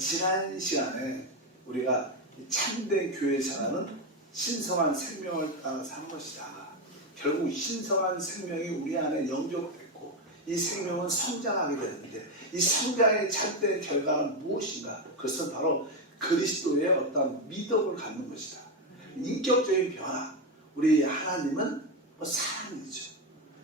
지난 시간에 우리가 참된 교회 생활은 신성한 생명을 따라서 한 것이다. 결국 신성한 생명이 우리 안에 영접됐고 이 생명은 성장하게 되는데 이 성장의 참된 결과는 무엇인가? 그것은 바로 그리스도의 어떤 미덕을 갖는 것이다. 인격적인 변화. 우리 하나님은 사랑이죠.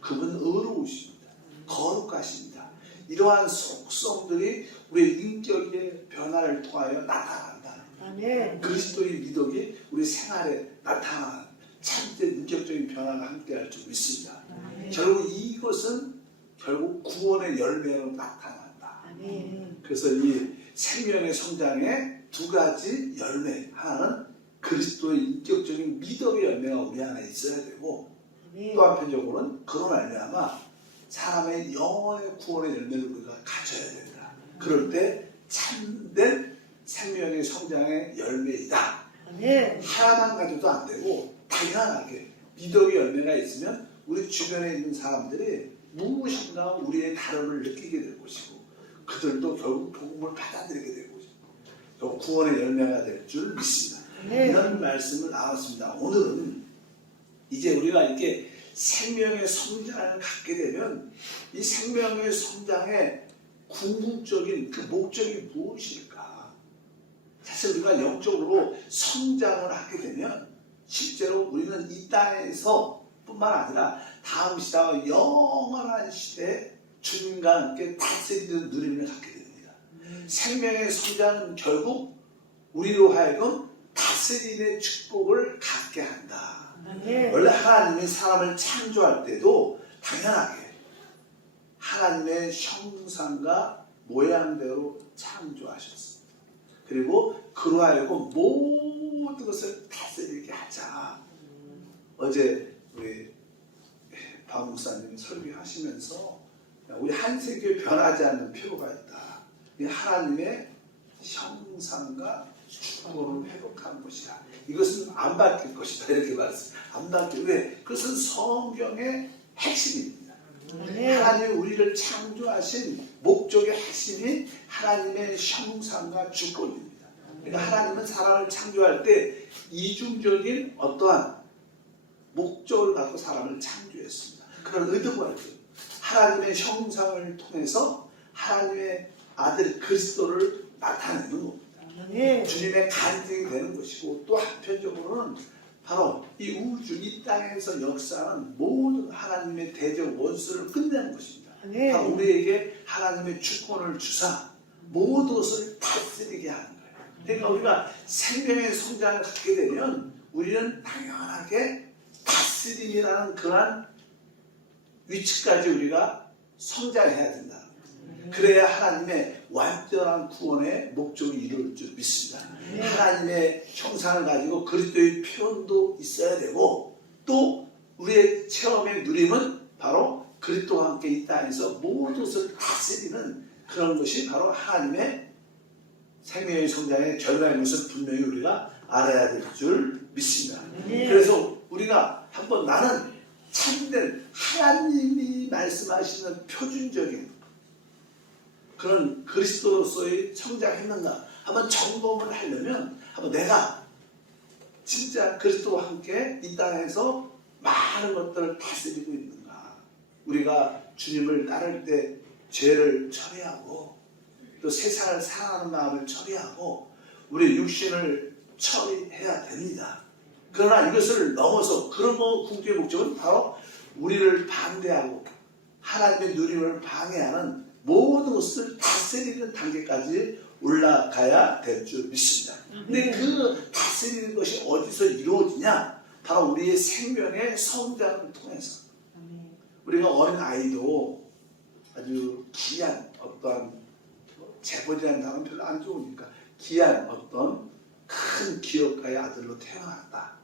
그분은 의로우십니다. 거룩하십니다. 이러한 속성들이 우리 인격의 변화를 통하여 나타난다. 아멘. 그리스도의 미덕이 우리 생활에 나타나는 참된 인격적인 변화가 함께할 줄 믿습니다. 아멘. 결국 이것은 결국 구원의 열매로 나타난다. 아멘. 그래서 이 생명의 성장의 두 가지 열매, 하나는 그리스도의 인격적인 미덕의 열매가 우리 안에 있어야 되고 아멘. 또 한편적으로는 그런 말미암아 사람의 영혼의 구원의 열매를 우리가 가져야 된다. 그럴 때 참된 생명의 성장의 열매이다. 아멘. 하나만 가져도 안 되고 당연하게 미덕의 열매가 있으면 우리 주변에 있는 사람들이 무엇인가 우리의 다름을 느끼게 될 것이고 그들도 결국 복음을 받아들이게 될 것이고 구원의 열매가 될 줄 믿습니다. 네. 이런 말씀을 나눴습니다. 오늘은 이제 우리가 이렇게 생명의 성장을 갖게 되면 이 생명의 성장의 궁극적인 그 목적이 무엇일까? 사실 우리가 영적으로 성장을 하게 되면 실제로 우리는 이 땅에서 뿐만 아니라 다음 시대와 영원한 시대에 주님과 함께 다스리는 누림을 갖게 됩니다. 생명의 성장은 결국 우리로 하여금 다스림의 축복을 갖게 한다. 네. 원래 하나님이 사람을 창조할 때도 당연하게 하나님의 형상과 모양대로 창조하셨습니다. 그리고 그로 하여금 모든 것을 다스리게 하자. 어제 우리 박 목사님이 설교하시면서 우리 한세교에 변하지 않는 필요가 있다. 이 하나님의 형상과 축복을 회복하는 것이다. 이것은 안 바뀔 것이다. 이렇게 말씀. 안 바뀔. 왜? 그것은 성경의 핵심입니다. 네. 하나님이 우리를 창조하신 목적의 핵심이 하나님의 형상과 주권입니다. 그러니까 하나님은 사람을 창조할 때 이중적인 어떠한 목적을 갖고 사람을 창조했습니다. 그런 의도가 있죠. 하나님의 형상을 통해서 하나님의 아들 그리스도를 나타내는 겁니다. 네. 주님의 간증이 되는 것이고 또 한편적으로는 바로 이 우주, 이 땅에서 역사하는 모든 하나님의 대적 원수를 끝내는 것입니다. 네. 바로 우리에게 하나님의 주권을 주사 모든 것을 다스리게 하는 거예요. 그러니까 우리가 생명의 성장을 갖게 되면 우리는 당연하게 다스림이라는 그러한 위치까지 우리가 성장해야 된다. 그래야 하나님의 완전한 구원의 목적이 이루어질 줄 믿습니다. 네. 하나님의 형상을 가지고 그리스도의 표현도 있어야 되고 또 우리의 체험의 누림은 바로 그리스도와 함께 이 땅에서 모든 것을 다스리는 그런 것이 바로 하나님의 생명의 성장의 결과인 것을 분명히 우리가 알아야 될 줄 믿습니다. 네. 그래서 우리가 한번 나는 참된 하나님이 말씀하시는 표준적인 그런 그리스도로서의 성장했는가 한번 점검을 하려면 한번 내가 진짜 그리스도와 함께 이 땅에서 많은 것들을 다스리고 있는가. 우리가 주님을 따를 때 죄를 처리하고 또 세상을 사랑하는 마음을 처리하고 우리 육신을 처리해야 됩니다. 그러나 이것을 넘어서 그런 궁극의 목적은 바로 우리를 반대하고 하나님의 누림을 방해하는 모든 것을 다스리는 단계까지 올라가야 될 줄 믿습니다. 근데 그 다스리는 것이 어디서 이루어지냐? 바로 우리의 생명의 성장을 통해서. 우리가 어린 아이도 아주 귀한 어떤 재벌이라는 단어는 별로 안 좋으니까 귀한 어떤 큰 기업가의 아들로 태어났다.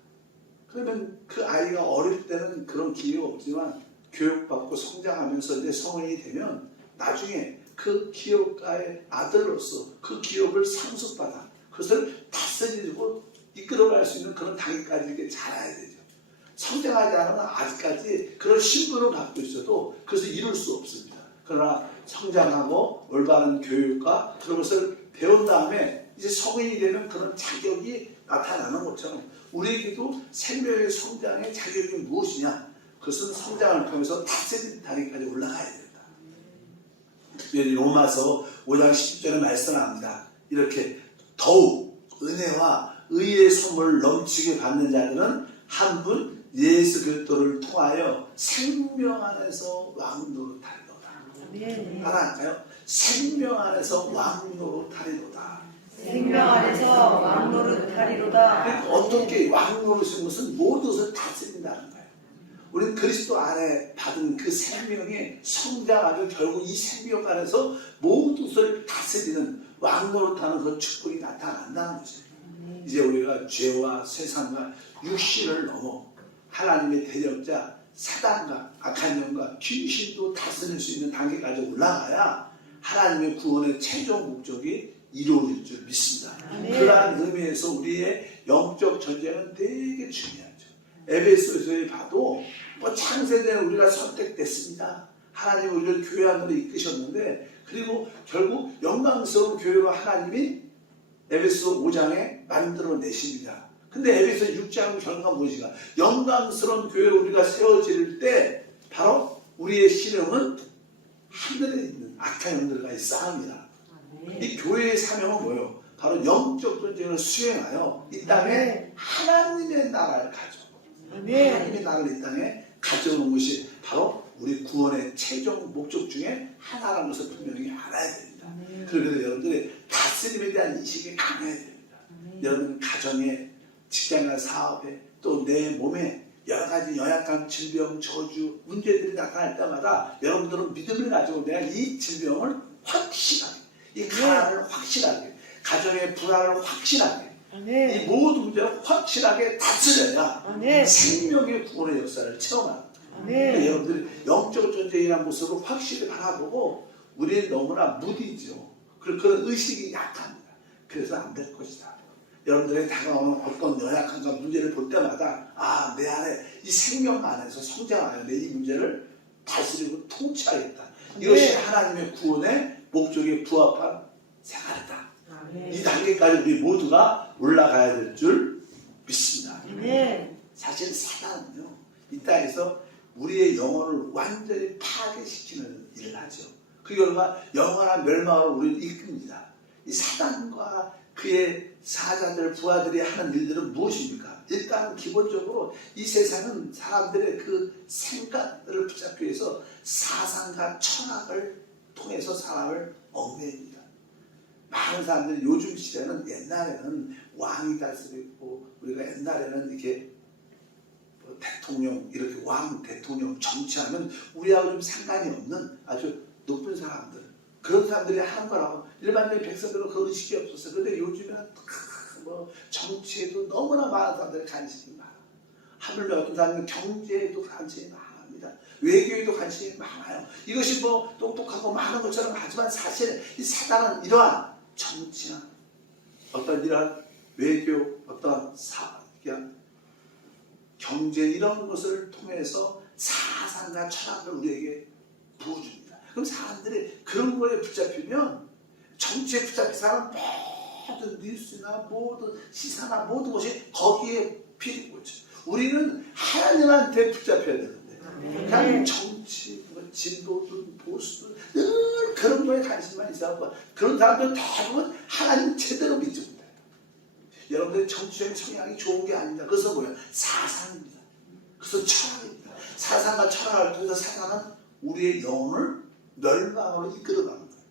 그러면 그 아이가 어릴 때는 그런 기회가 없지만 교육받고 성장하면서 이제 성인이 되면 나중에 그 기업가의 아들로서 그 기업을 상속받아 그것을 다스리고 이끌어갈 수 있는 그런 단계까지 이렇게 자라야 되죠. 성장하지 않으면 아직까지 그런 신분을 갖고 있어도 그것을 이룰 수 없습니다. 그러나 성장하고 올바른 교육과 그런 것을 배운 다음에 이제 성인이 되면 그런 자격이 나타나는 것처럼 우리에게도 생명의 성장의 자격이 무엇이냐? 그것은 성장을 통해서 다스린 단계까지 올라가야 된다. 특별히 로마서 5장 10절에 말씀합니다. 이렇게 더욱 은혜와 의의 선물을 넘치게 받는 자들은 한 분 예수 그리스도를 통하여 생명 안에서 왕노로 타리로다. 아멘. 따라할까요? 생명 안에서 왕노로 타리로다. 생명 안에서 왕노릇하리로다. 그러니까 어떻게 왕노릇인 것은 모든 것을 다스린다는 거예요. 우리는 그리스도 안에 받은 그 생명의 성장하고 결국 이 생명 안에서 모든 것을 다스리는 왕노릇하는 그 축복이 나타난다는 거죠. 이제 우리가 죄와 세상과 육신을 넘어 하나님의 대적자 사단과 악한 영과 귀신도 다스릴 수 있는 단계까지 올라가야 하나님의 구원의 최종 목적이 이루어질 줄 믿습니다. 아멘. 그러한 의미에서 우리의 영적 전쟁은 되게 중요하죠. 에베소서에 봐도 뭐 창세대는 우리가 선택됐습니다. 하나님이 우리를 교회 안으로 이끄셨는데 그리고 결국 영광스러운 교회로 하나님이 에베소 5장에 만들어내십니다. 근데 에베소 6장 결과가 무엇인가? 영광스러운 교회로 우리가 세워질 때 바로 우리의 실험은 하늘에 있는 악한 영들과의 싸움이다. 이 교회의 사명은 뭐예요? 바로 영적 전쟁을 수행하여 이 땅에 하나님의 나라를 가져. 하나님의 나라를 이 땅에 가져오는 것이 바로 우리 구원의 최종 목적 중에 하나라는 것을 분명히 알아야 됩니다. 그래서 여러분들이 다스림에 대한 인식이 강해야 됩니다. 여러분 가정에, 직장이나 사업에 또 내 몸에 여러 가지 연약한 질병, 저주, 문제들이 나타날 때마다 여러분들은 믿음을 가지고 내가 이 질병을 확실하게, 이 가난을 확실하게, 가정의 불안을 확실하게, 이 모든 문제를 확실하게 다스려야 생명의 구원의 역사를 체험합니다. 그러니까 여러분들이 영적 전쟁이라는 모습을 확실히 바라보고 우리는 너무나 무디죠. 그런 의식이 약합니다. 그래서 안 될 것이다. 여러분들이 다가오는 어떤 연약함과 문제를 볼 때마다 내 안에 이 생명 안에서 성장하여 내 이 문제를 다스리고 통치하겠다. 이것이 하나님의 구원의 목적에 부합한 생활이다. 이 단계까지 우리 모두가 올라가야 될 줄 믿습니다. 사실 사단은요, 이 땅에서 우리의 영혼을 완전히 파괴시키는 일을 하죠. 그 결과 영원한 멸망을 우리를 이끕니다. 이 사단과 그의 사자들, 부하들이 하는 일들은 무엇입니까? 일단 기본적으로 이 세상은 사람들의 그 생각들을 붙잡기 위해서 사상과 철학을 통해서 사람을 얽매입니다. 많은 사람들이 요즘 시대는 옛날에는 왕이 다스리고 우리가 옛날에는 이렇게 대통령, 이렇게 왕, 대통령, 정치하면 우리하고 좀 상관이 없는 아주 높은 사람들, 그런 사람들이 하는 거라고 일반적인 백성들은 그런 의식이 없었어요. 그런데 요즘에는 뭐 정치에도 너무나 많은 사람들이 관심이 많아. 하물며 어떤 사람은 경제에도 관심이 많습니다. 외교에도 관심이 많아요. 이것이 뭐 똑똑하고 많은 것처럼 하지만 사실 이 사단은 이러한 정치나 어떤 이러한 외교, 어떤 경제 이런 것을 통해서 사상과 철학을 우리에게 부어줍니다. 그럼 사람들이 그런 거에 붙잡히면 정치에 붙잡힌 사람은 모든 뉴스나 모든 시사나 모든 것이 거기에 필요하죠. 우리는 하나님한테 붙잡혀야 되는데 그냥 정치, 진보든 보수든 늘 그런 거에 관심만 있어갖고 그런 사람들은 대부분 하나님 제대로 믿지 못해요. 여러분들의 정치적인 성향이 좋은 게 아닙니다. 그것은 뭐예요? 사상입니다. 그것은 철학입니다. 사상과 철학을 통해서 사상은 우리의 영혼을 멸망으로 이끌어가는 거예요.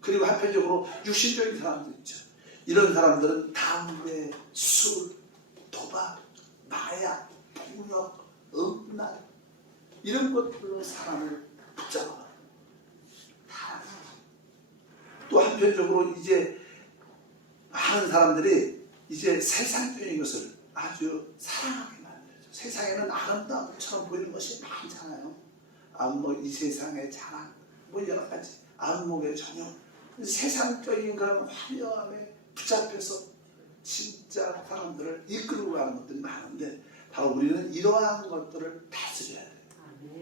그리고 한편적으로 육신적인 사람들 있죠. 이런 사람들은 담배, 술, 도박, 마약, 폭력, 음란 이런 것들로 사람을 붙잡아요. 또 한편적으로 이제 많은 사람들이 이제 세상적인 것을 아주 사랑하게 만들죠. 세상에는 아름다운 것처럼 보이는 것이 많잖아요. 뭐 이 세상의 자랑, 뭐 여러 가지 안목의 전형, 세상적인 그런 화려함에 붙잡혀서 진짜 사람들을 이끌고 가는 것들이 많은데 바로 우리는 이러한 것들을 다스려야 돼요.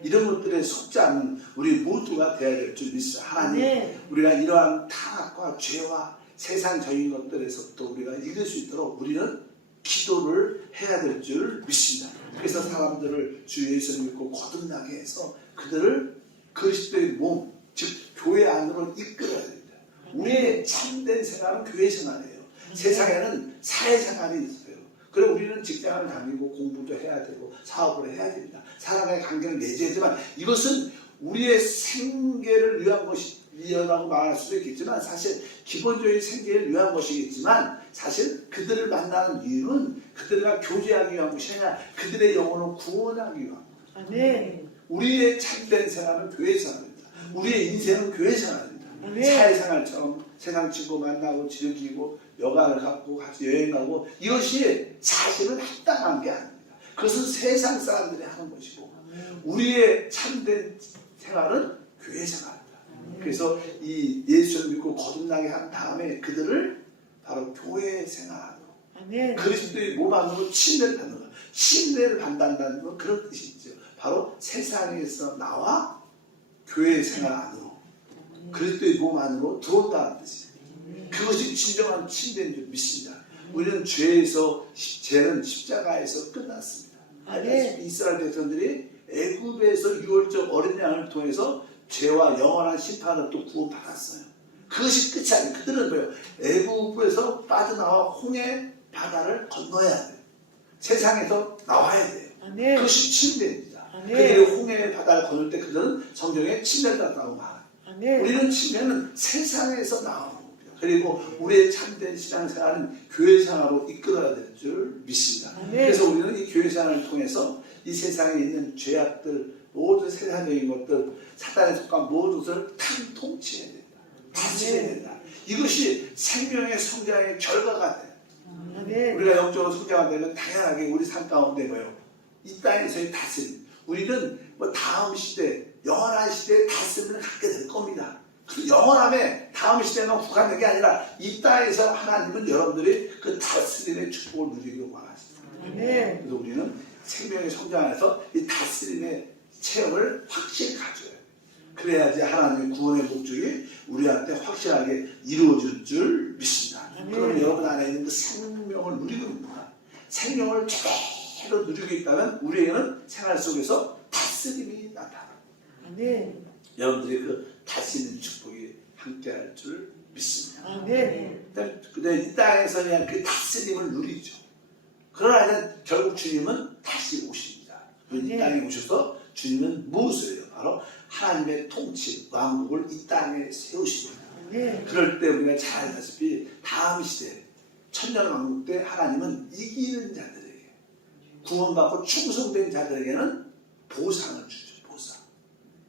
이런 것들에 속지 않는 우리 모두가 되어야 될 줄 믿습니다. 하나님, 우리가 이러한 타락과 죄와 세상적인 것들에서부터 우리가 이길 수 있도록 우리는 기도를 해야 될 줄 믿습니다. 그래서 사람들을 주 예수를 믿고 거듭나게 해서 그들을 그리스도의 몸, 즉 교회 안으로 이끌어야 됩니다. 우리의 참된 생활은 교회 생활이에요. 세상에는 사회생활이 있어요. 그리고 우리는 직장을 다니고 공부도 해야 되고 사업을 해야 됩니다. 사람과의 관계를 맺어야지만 이것은 우리의 생계를 위한 것이라고 말할 수도 있겠지만 사실 기본적인 생계를 위한 것이겠지만 사실 그들을 만나는 이유는 그들과 교제하기 위한 것이 아니라 그들의 영혼을 구원하기 위한 것. 아멘. 우리의 참된 생활은 교회 생활입니다. 우리의 인생은 교회 생활입니다. 아멘. 사회생활처럼 세상 친구 만나고 즐기고 여가를 갖고 같이 여행 가고 이것이 사실은 합당한 게 아닙니다. 그것은 세상 사람들이 하는 것이고 우리의 참된 생활은 교회 생활입니다. 그래서 이 예수를 믿고 거듭나게 한 다음에 그들을 바로 교회 생활로 그리스도의 몸 안으로 침례를 받는 것. 침례를 받는다는 건 그런 뜻이죠. 바로 세상에서 나와 교회 생활 안으로 그리스도의 몸 안으로 들어온다는 뜻이에요. 그것이 진정한 침례인 줄 믿습니다. 우리는 죄는 십자가에서 끝났습니다. 알다시피 이스라엘 백성들이 애굽에서 유월절 어린 양을 통해서 죄와 영원한 심판을 또 구원받았어요. 그것이 끝이 아니에요. 그들은 뭐예요? 애굽에서 빠져나와 홍해 바다를 건너야 돼요. 세상에서 나와야 돼요. 그것이 침례입니다. 그들이 홍해 바다를 건널 때 그들은 성경에 침례를 받았다고 말해요. 우리는 침례는 세상에서 나오는 겁니다. 그리고 우리의 참된 신앙생활은 교회생활로 이끌어야 될 줄 믿습니다. 그래서 우리는 이 교회생활을 통해서 이 세상에 있는 죄악들, 모든 세상적인 것들, 사단에 속한 모든 것을 통치해야 된다. 다스려야 된다. 이것이 생명의 성장의 결과가 돼요. 우리가 영적으로 성장하되면 당연하게 우리 삶 가운데 뭐예요? 이 땅에서의 다스림. 우리는 뭐 다음 시대, 영원한 시대의 다스림을 갖게 될 겁니다. 그 영원함에 다음 시대만 국한된 게 아니라 이 땅에서 하나님은 여러분들이 그 다스림의 축복을 누리기를 원하십니다. 그래서 우리는 생명의 성장 안에서 이 다스림의 체험을 확실히 가져야 돼요. 그래야지 하나님의 구원의 목적이 우리한테 확실하게 이루어질 줄 믿습니다. 그럼 여러분 안에 있는 그 생명을 누리고 있구나. 생명을 제대로 누리고 있다면 우리에게는 생활 속에서 다스림이 나타납니다. 여러분들이 그 다스리는 축복이 함께할 줄 믿습니다. 근데 이 땅에서 그냥 그 다스림을 누리죠. 그러나 이제 결국 주님은 다시 오십니다. 이 땅에 오셔서 주님은 무엇을 해요? 바로 하나님의 통치, 왕국을 이 땅에 세우십니다. 그럴 때 우리가 잘 알다시피 다음 시대, 천년왕국 때 하나님은 이기는 자들에게, 구원받고 충성된 자들에게는 보상을 주죠. 보상.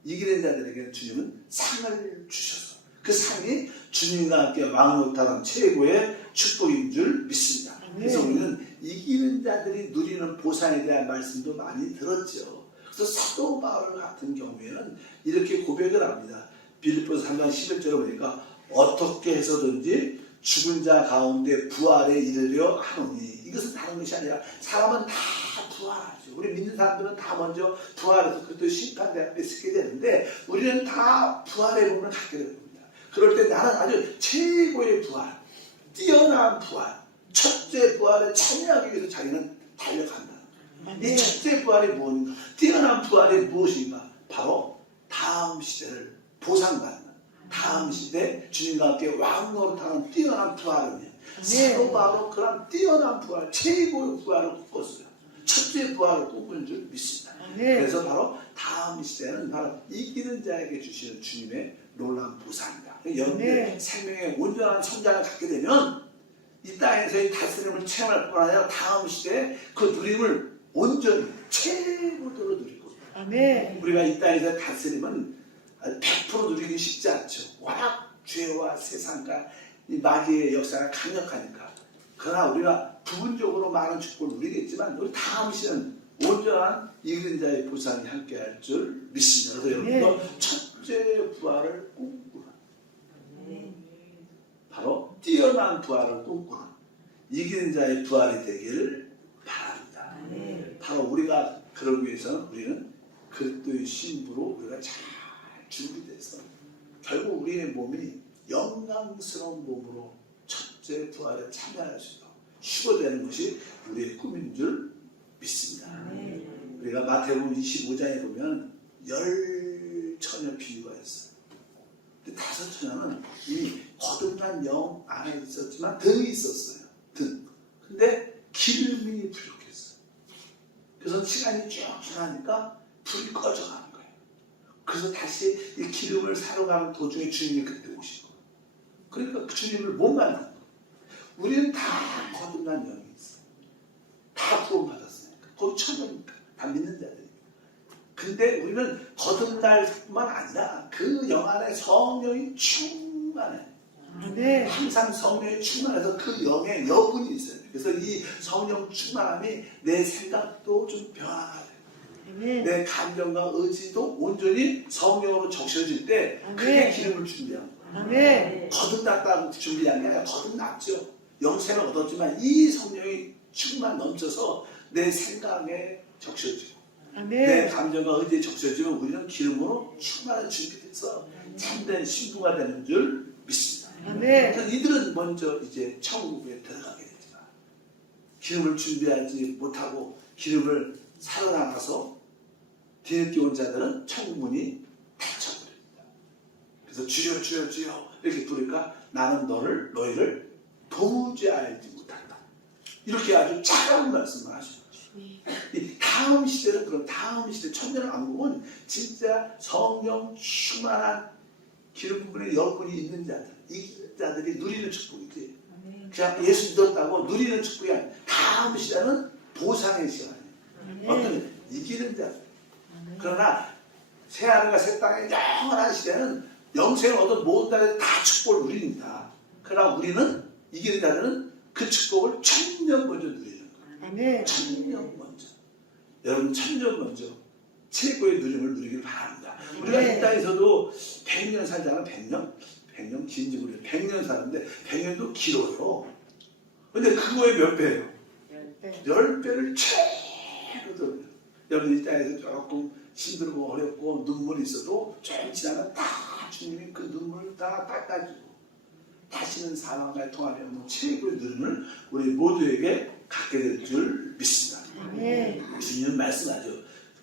이기는 자들에게는 주님은 상을 주셔서 그 상이 주님과 함께 왕노릇하는 최고의 축복인 줄 믿습니다. 그래서 우리는 이기는 자들이 누리는 보상에 대한 말씀도 많이 들었죠. 그래서 사도 바울 같은 경우에는 이렇게 고백을 합니다. 빌립보서 3장 11절에 보니까 어떻게 해서든지 죽은 자 가운데 부활에 이르려 하노니, 이것은 다른 것이 아니라 사람은 다 부활하죠. 우리 믿는 사람들은 다 먼저 부활해서 그리스도의 심판대 앞에 서게 되는데 우리는 다 부활의 몸을 갖게 됩니다. 그럴 때 나는 아주 최고의 부활, 뛰어난 부활, 첫째 부활에 참여하기 위해서 자기는 달려간다. 이 첫째 부활이 무엇인가? 뛰어난 부활이 무엇인가? 바로 다음 시대를 보상받는, 다음 시대 주님과 함께 왕노릇하는 뛰어난 부활이에요. 사도 바울은 그런 뛰어난 부활, 최고의 부활을 꿈꿨어요. 첫째 부활을 꿈꾼 줄 믿습니다. 그래서 바로 다음 시대는 바로 이기는 자에게 주시는 주님의 놀라운 보상이다. 여러분의 생명의 온전한 성장을 갖게 되면 이 땅에서의 다스림을 체험할 뿐 아니라 다음 시대에 그 누림을 온전히 최고도로 누릴 겁니다. 우리가 이 땅에서의 다스림은 100% 누리기 쉽지 않죠. 워낙 죄와 세상과 이 마귀의 역사가 강력하니까. 그러나 우리가 부분적으로 많은 축복을 누리겠지만 우리 다음 시대는 온전한 이기는 자의 보상이 함께할 줄 믿습니다. 그래서 여러분도 첫째 부활을 꿈꾸는, 바로 뛰어난 부활을 꿈꾸는 이기는 자의 부활이 되기를 바랍니다. 바로 우리가 그러기 위해서는 우리는 그리스도의 신부로 우리가 잘 준비돼서 결국 우리의 몸이 영광스러운 몸으로 첫째 부활에 참여할 수 있도록 휴거되는 것이 우리의 꿈인 줄 믿습니다. 우리가 마태복음 25장에 보면 10처녀 비유가 있어요. 근데 5처녀는 이미 거듭난 영 안에 있었지만 등이 있었어요. 등. 근데 기름이 부족했어요. 그래서 시간이 쭉 지나니까 불이 꺼져가는 거예요. 그래서 다시 이 기름을 사러 가는 도중에 주님이 그때 오신 거예요. 그러니까 그 주님을 못 만난 거예요. 우리는 다 거듭난 영이 있어요. 다 구원받았으니까. 거기 처녀니까. 다 믿는 자들이니까. 근데 우리는 거듭날 뿐만 아니라 그 영 안에 성령이 충만해. 항상 성령이 충만해서 그 영에 여분이 있어요. 그래서 이 성령 충만함이 내 생각도 좀 변화가 돼요. 내 감정과 의지도 온전히 성령으로 적셔질 때 그게 기름을 준비한 거예요. 거듭났다고 준비한 게 아니라 거듭났죠. 영생을 얻었지만 이 성령이 충만 넘쳐서 내 생각에 적셔지고 내 감정과 의지에 적셔지면 우리는 기름으로 충만한 준비돼서 참된 신부가 되는 줄 믿습니다. 그래서 이들은 먼저 이제 천국에 들어가게 되지만 기름을 준비하지 못하고 기름을 사러 나가서 뒤늦게 온 자들은 천국 문이 닫혀버립니다. 그래서 주여 주여 주여 이렇게 부르니까 나는 너희를 도무지 알지 못한다. 이렇게 아주 차가운 말씀을 하시죠. 이 다음 시대는 그런 다음 시대 천년왕국은 진짜 성령 충만한 기름 부분에 여분이 있는 자들, 이 자들이 누리는 축복이지. 그냥 예수 믿었다고 누리는 축복이 아니야. 다음 시대는 보상의 시간이에요. 어떤 이기는 자들. 그러나 새하늘과 새 땅의 영원한 시대는 영생을 얻은 모든 자들이 다 축복을 누립니다. 그러나 우리는 이기는 자들은 그 축복을 1000년 먼저 누리는 거예요. 1000년 먼저. 여러분 1000년 먼저 최고의 누림을 누리길 바랍니다. 우리가 이 땅에서도 100년 살잖아. 100년? 100년 긴지 모르겠어요. 100년 사는데 100년도 길어요. 근데 그거의 몇 배예요? 10배를 최고 들어요. 여러분 이 땅에서 조금 힘들고 어렵고 눈물이 있어도 조금 지나면 다 주님이 그 눈물을 다 닦아주고 다시는 사망과의 통합이 없는 최고의 누림을 우리 모두에게 갖게 될 줄 믿습니다. 주님은 말씀하죠.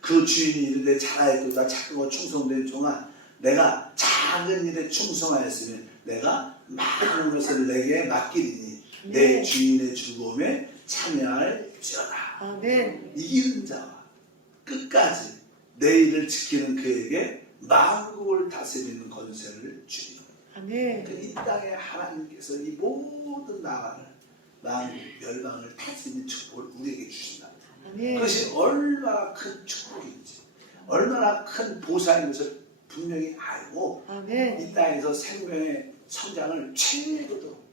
그 주인이 이르되 잘하였도다 착하고 충성된 종아 내가 작은 일에 충성하였으면 내가 많은 것을 내게 맡기리니 내 주인의 즐거움에 참여할지어다. 이기는 자와 끝까지 내 일을 지키는 그에게 만국을 다스리는 권세를 주리니 이 땅에 하나님께서 이 모든 나라를 만국 멸망을 다스리는 축복을 우리에게 주신다. 그것이 얼마나 큰 축복인지 얼마나 큰 보상인 것을 분명히 알고 이 땅에서 생명의 성장을 최고로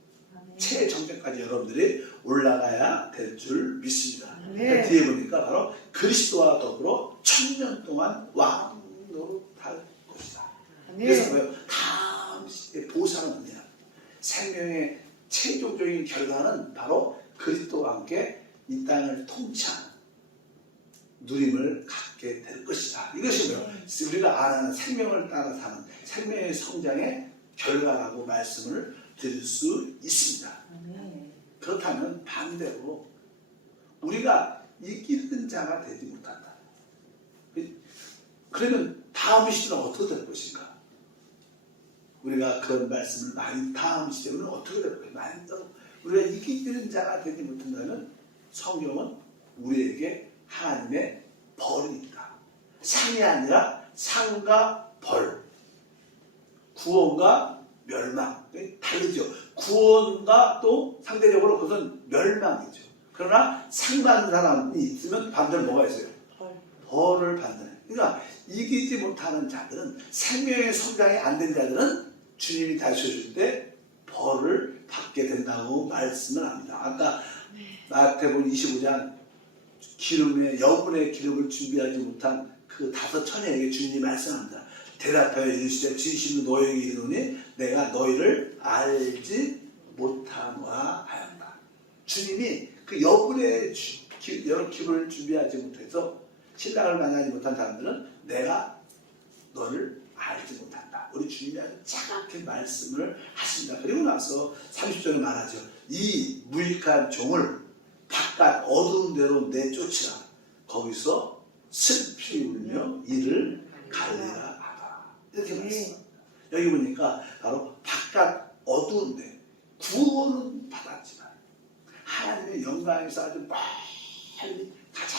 최정점까지 여러분들이 올라가야 될 줄 믿습니다. 그러니까 뒤에 보니까 바로 그리스도와 더불어 1000년 동안 왕노릇할 것이다. 그래서 뭐예요? 다음 시대의 보상은 뭐냐? 생명의 최종적인 결과는 바로 그리스도와 함께 이 땅을 통치하는 누림을 갖게 될 것이다. 이것이 뭐예요? 우리가 아는 생명을 따라 사는 생명의 성장의 결과라고 말씀을 드릴 수 있습니다. 그렇다면 반대로 우리가 이기는 자가 되지 못한다. 그러면 다음 시대는 어떻게 될 것인가? 우리가 그런 말씀을 많이 다음 시대는 어떻게 될 것인가? 많이 우리가 이기는 자가 되지 못한다면 성경은 우리에게 하나님의 벌입니다. 상이 아니라 상과 벌, 구원과 멸망 다르죠. 구원과 또 상대적으로 그것은 멸망이죠. 그러나 상 받는 사람이 있으면 반대로 뭐가 있어요? 벌을 받는. 그러니까 이기지 못하는 자들은 생명의 성장이 안 된 자들은 주님이 다시 오실 때 벌을 받게 된다고 말씀을 합니다. 아까 마태복음 25장 기름의 여분의 기름을 준비하지 못한 그 5처녀에게 주님이 말씀합니다. 대답하여 이르시되 진실로 너희에게 이르노니 내가 너희를 알지 못하노라 하였다. 주님이 그 여분의 여러 기름을 준비하지 못해서 신랑을 만나지 못한 사람들은 내가 너를 알지 못한다. 우리 주님이 아주 차갑게 말씀을 하십니다. 그리고 나서 30절에 말하죠. 이 무익한 종을 바깥 어두운 데로 내쫓으라. 거기서 슬피 울며 이를 갈래라 하라. 이렇게 말씀. 여기 보니까 바로 바깥 어두운 데 구원은 받았지만 하나님의 영광에서 아주 빨리 가자.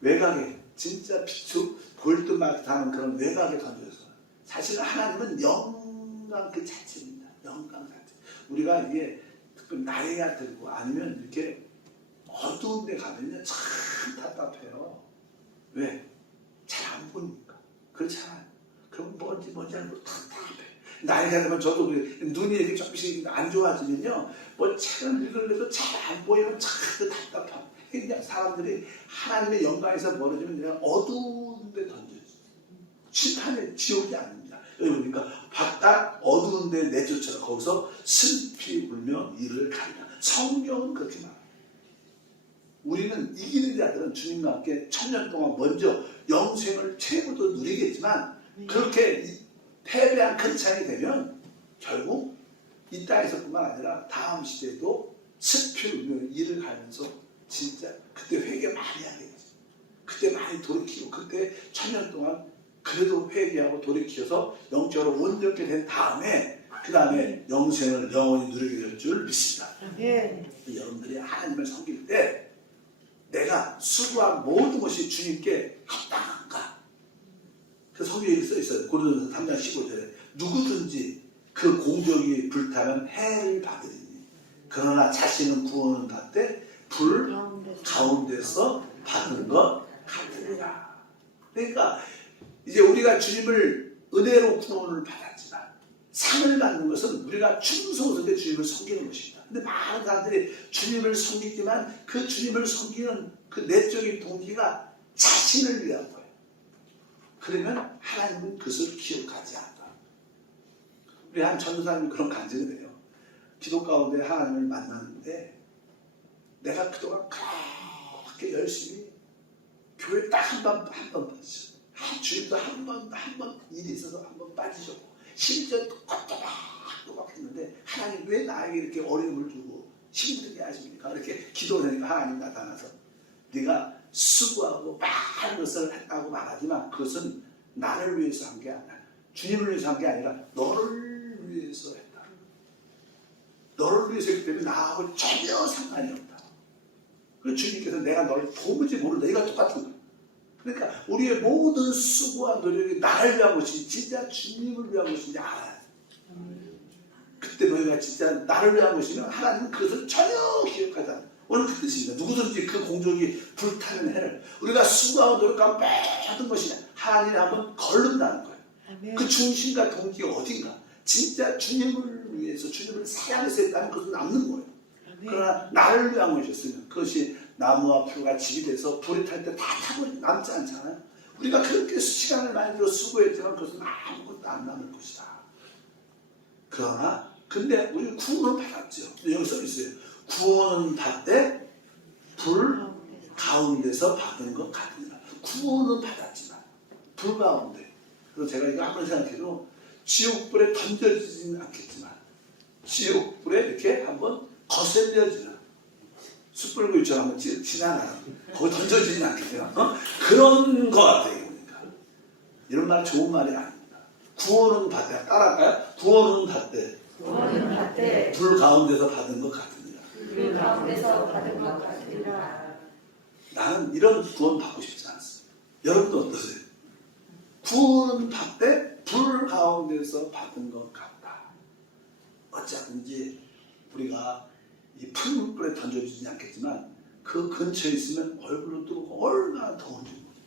외곽에 진짜 비추 골드마크 하는 그런 외곽에 던져서 사실 하나님은 영광 그 자체입니다. 영광 자체. 우리가 이게 특별히 나이가 들고 아니면 이렇게 어두운 데 가면요 참 답답해요. 왜? 잘 안 보니까. 그렇잖아요. 그럼 뭔지 알고 답답해. 나이가 들면 저도 눈이 이렇게 조금씩 안 좋아지면요 뭐 책을 읽으려도 잘 안 보이면 참 답답함. 그냥 사람들이 하나님의 영광에서 멀어지면 그냥 어두운 데 던져요. 심판의 지옥이 아닙니다. 여기 보니까 바깥 어두운 데 내쫓아라. 거기서 슬피 울며 이를 가리라. 성경은 그렇게 말합니다. 우리는 이기는 자들은 주님과 함께 1000년 동안 먼저 영생을 최고도 누리겠지만 그렇게 패배한 근창이 되면 결국 이 땅에서뿐만 아니라 다음 시대에도 슬피 울며 이를 가면서 진짜 그때 회개 많이 하게 되죠. 그때 많이 돌이키고 그때 1000년 동안 그래도 회개하고 돌이켜서 영적으로 온전케 된 다음에 그 다음에 영생을 영원히 누리게 될 줄 믿습니다. 여러분들이 하나님을 섬길 때 내가 수고한 모든 것이 주님께 합당한가? 그 성경에 써 있어요. 고린도전서 3장 15절에 누구든지 그 공적이 불타면 해를 받으리니 그러나 자신은 구원은 받되 불 가운데서 받은 것 같으리라. 그러니까 이제 우리가 주님을 은혜로 구원을 받았지만 상을 받는 것은 우리가 충성스럽게 주님을 섬기는 것입니다. 근데 많은 사람들이 주님을 섬기지만 그 주님을 섬기는 그 내적인 동기가 자신을 위한 거예요. 그러면 하나님은 그것을 기억하지 않다. 우리 한 전도사님이 그런 간증을 해요. 기도 가운데 하나님을 만났는데 내가 그동안 그렇게 열심히 교회 딱 한 번 빠지죠. 주님도 한 번 일이 있어서 한 번 빠지셨고 심지어 또박또박 했는데 하나님 왜 나에게 이렇게 어려움을 주고 힘들게 하십니까? 이렇게 기도하니까 하나님 나타나서 네가 수고하고 많은 것을 했다고 말하지만 그것은 나를 위해서 한 게 아니라 주님을 위해서 한 게 아니라 너를 위해서 했다. 너를 위해서 했기 때문에 나하고 전혀 상관이 없다. 그 주님께서 내가 너를 도무지 모른다. 이거 똑같은 거야. 그러니까 우리의 모든 수고와 노력이 나를 위한 것이 진짜 주님을 위한 것인지 알아야 돼. 그때 너희가 진짜 나를 위한 것이면 하나님은 그것을 전혀 기억하지 않아. 오늘 그 뜻입니다. 누구든지 그 공적이 불타는 해를 우리가 수고하고 노력하고 모든 것이 하나님이 한번 걸른다는 거예요. 아멘. 그 중심과 동기가 어딘가. 진짜 주님을 위해서 주님을 사랑해서 했다면 그것은 남는 거예요. 아멘. 그러나 나를 위한 것이었으면 그것이 나무와 풀과 집이 돼서 불이 탈 때 다 타고 남지 않잖아요. 우리가 그렇게 시간을 많이 들어 수고했지만 그것은 아무것도 안 남을 것이다. 그러나 근데 우리는 구원을 받았죠. 여기 써 있어요. 구원은 받되 불 가운데서 받은 것 같으니라. 구원은 받았지만 불 가운데. 그래서 제가 이거 한번 생각해도 지옥불에 던져지지는 않겠지만 지옥불에 이렇게 한번 거슬려지는 숯불 구이처럼 한번 지나가는 거기 던져지진 않겠어요. 그런 것 같아요. 그러니까 이런 말 좋은 말이 아닙니다. 구원은 받되 따라할까요? 구원은 받되 불 가운데서 받은 것 같으니라. 불 가운데서 받은 것 같으리라. 나는 이런 구원 받고 싶지 않습니다. 여러분도 어떠세요? 구원은 받되 불 가운데서 받은 것 같다. 어쩌든지 우리가 이 풀물불에 던져주지 않겠지만 그 근처에 있으면 얼굴로 뜨고 얼마나 더운지 모르죠.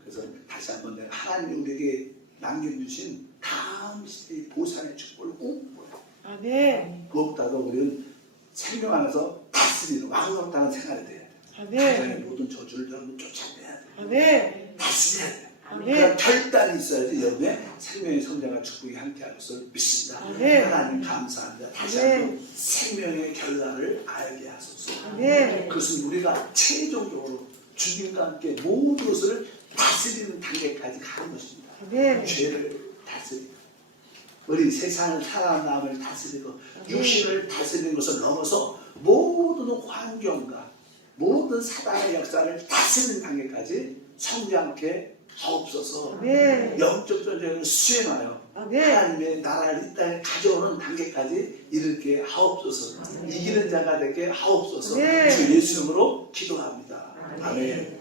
그래서 다시 한번 내가 하나님이 우리에게 남겨주신 다음 시대의 보상의 축복을 꼭 보여요. 아멘. 무엇보다도 우리는 생명 안에서 다스리는 왕성다는 생활이 돼야 돼요. 가정의 모든 저주를 여러분 쫓아내야 돼요. 아멘. 다스려야 돼요. 아멘. 그런 결단이 있어야지 여러분의 생명의 성장과 축복이 함께할 것을 믿습니다. 아멘. 하나님 감사합니다. 다시 아멘. 한번 생명의 결과를 알게 하소서. 아멘. 그것은 우리가 최종적으로 주님과 함께 모든 것을 다스리는 단계까지 가는 것입니다. 아멘. 죄를 다스리고 우리 세상을 살아남을 다스리고 육신을 다스리는 것을 넘어서 모든 환경과 모든 사단의 역사를 다스리는 단계까지 성장케 하옵소서. 아멘. 영적 전쟁을 수행하여 아멘. 하나님의 나라를 이 땅에 가져오는 단계까지 이르게 하옵소서. 이기는 자가 되게 하옵소서. 아멘. 주 예수 이름으로 기도합니다. 아멘.